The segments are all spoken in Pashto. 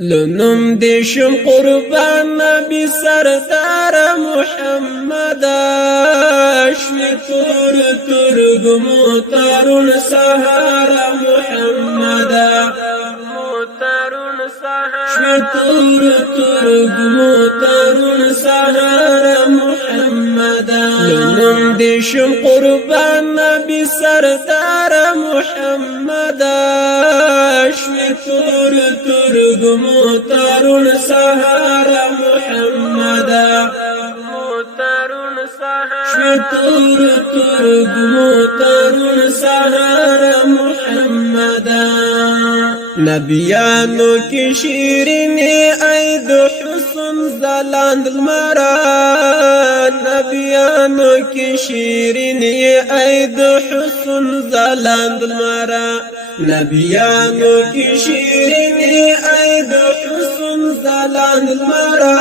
لنم دیشم قربان نبی سردار محمد شوی تور ترگمو تارون سهار محمد شوی تور ترگمو تارون سهار محمد لنم دیشم قربان نبی سردار محمد شوی تور ترگمو تارون سهار محمد شوی تور ترگمو تارون سهار محمد نبیانو کی شیرینی اید حسن زلاند المرا نبیانو کی شیرینی اید حسن زلاند المرا نبیانو کی شیرینی اید حسن زلاند المرا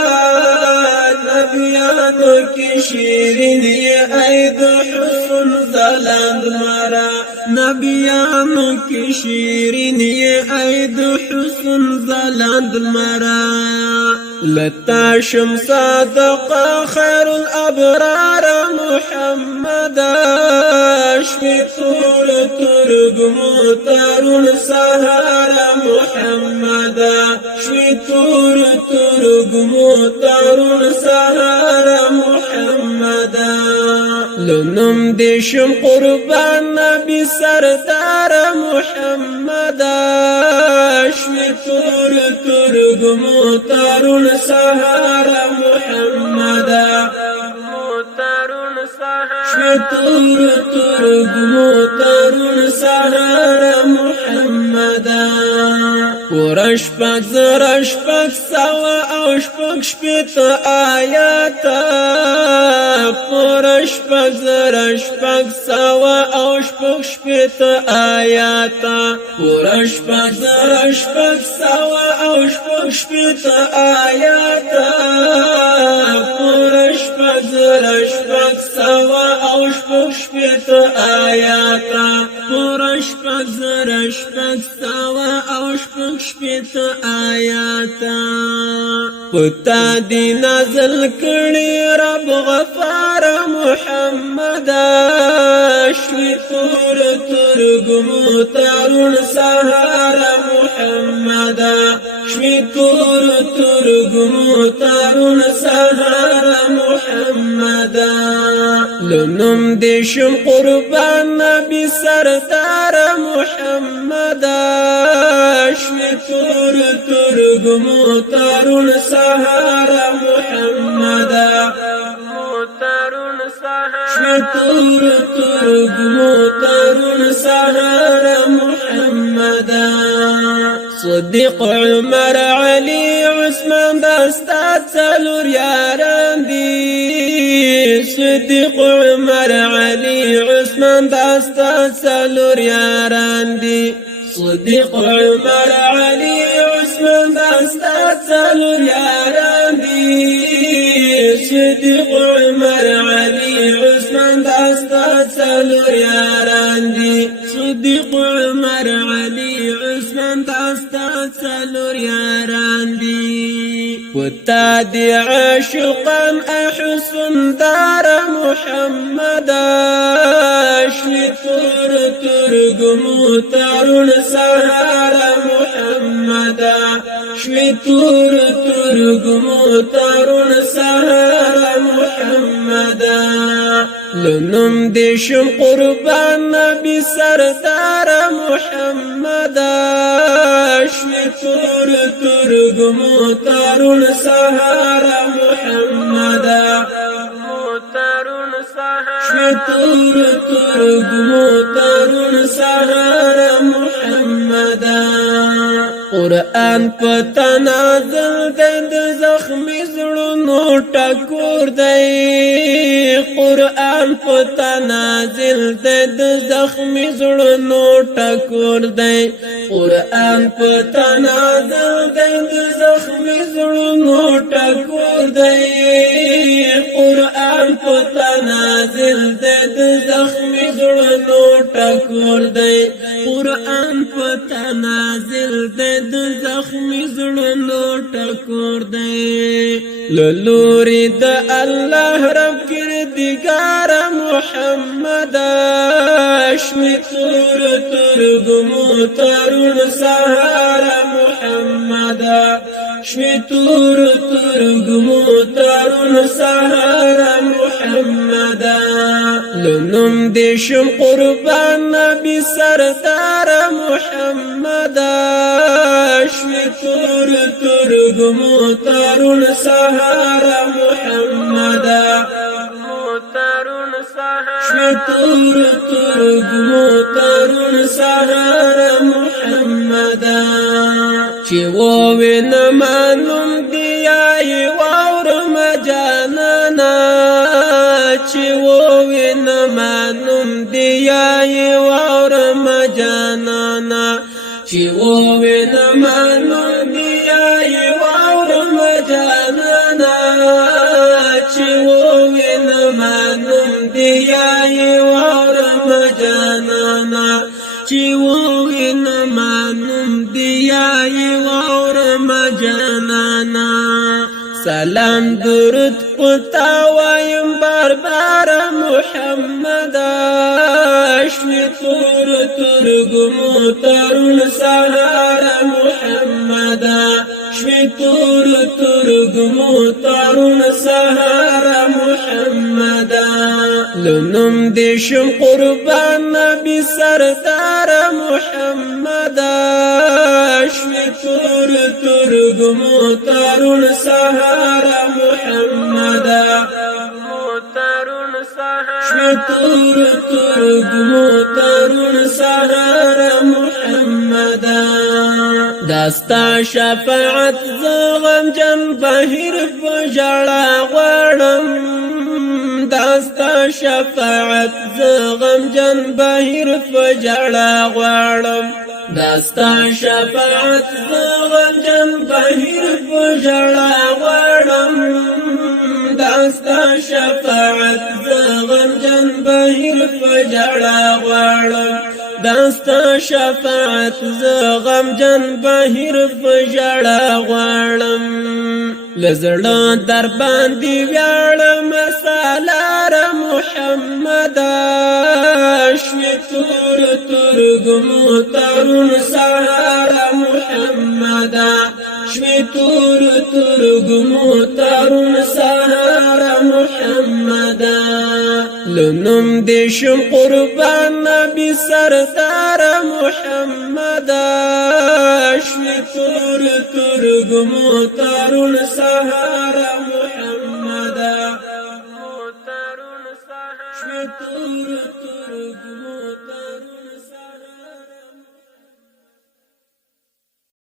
نبیانو کی شیرینی اید حسن زلاند المرا نبیانو کی شیرینی اید حسن زلاند المرا لتا شمس صادق خیر الابرار محمد شوی تور ترگمو تارون سهار محمد شوی تور ترگمو تارون سهار محمد لنم دیشم قربان نبی سردار محمد شوی تور ترگمو تارون سهار محمد شوی تور ترگمو تارون سهار محمد ورش پک زرش پک سوا اوش پک شپیت آیاتا ورش پک زرش پک سوا اوش پک شپیت آیاتا ورش پک زرش پک سوا اوش پک شپیت آیاتا ورش پک زرش پک سوا اوش پک شپیت آیاتا ورش پک زرش پک سوا اوش پک شپیت آیاتا پتا دی نازل کړي رب غفار محمد شوی تور ترگمو تارون سهار محمد شوی تور ترگمو تارون سهار محمد لنم دیشم قربان نبی سردار محمد شوی تور ترگمو تارون سهار محمد شوی تور ترگمو تارون سهار محمد صدیق عمر علی عثمان دستا څلور یاران دي صدیق عمر علی عثمان دستا څلور یاران دي صدیق عمر علی عثمان دستا څلور یاران دي صدیق عمر علی عثمان دستا څلور یاران دي صدیق عمر علی عثمان دستا څلور یاران دي وتا دی عاشقان احسن دار محمد شوی تور ترگمو تارون سهار محمد شوی تور ترگمو تارون سهار محمد لنم دیشم قربان نبی سردار محمد شوی تور ترگمو تارون سهار محمد شوی تور ترگمو تارون سهار محمد قرآن پتا نازل دی د زخمی زړونو ټکور دی قرآن پتا نازل دی د زخمی زړونو ټکور دی قرآن پتا نازل دی د زخمی زړونو ټکور دی قرآن پتا نازل دی د زخمی زړونو ټکور دی قرآن پتا نازل دی د زخمی زړونو ټکور دی للوري د الله رب کردګار محمد شمي تور ترګمو ترون سهار محمد شمي تور ترګمو ترون سهار محمد لنم دیشم قربان نبی سردار محمد شمي تور ترګمو ترون سهار محمد شمي تور ترګمو ترون سهار محمد چې ووین مانم دی ای واورم جانانا چې ووین مانم دی ای واورم جانانا چې ووین مانم دی ای واورم جانانا چې ووین مانم دی ای واورم جانانا چې ووین مانم دی ای واورم جانانا سلام درود پتا وایم بار محمد شمي تور ترګمو ترون سهار محمد شمي تور ترګمو ترون سهار محمد لنم دیشم قربان نبی سردار محمد شمي تور ترګمو ترون سهار محمد شمي تور ترګمو ترون سهار محمد داستا شفاعت زغم جن بهیر بجړه غړم داستا شفاعت زغم جن بهیر بجړه غړم داستا شفاعت زغم جن بهیر بجړه غړم داستا شفاعت زغم جن بهیر بجړه غړم داستا شفاعت زغم جن بهیر بجړه غړم لزړه در باندې ویاړم سالار محمد شمي تور ترګمو ترون سهار محمد شمي تور ترګمو ترون سهار محمد لنم دیشم قربان نبی سردار محمد شمي تور ترګمو ترون سهار محمد شمي تور ترګمو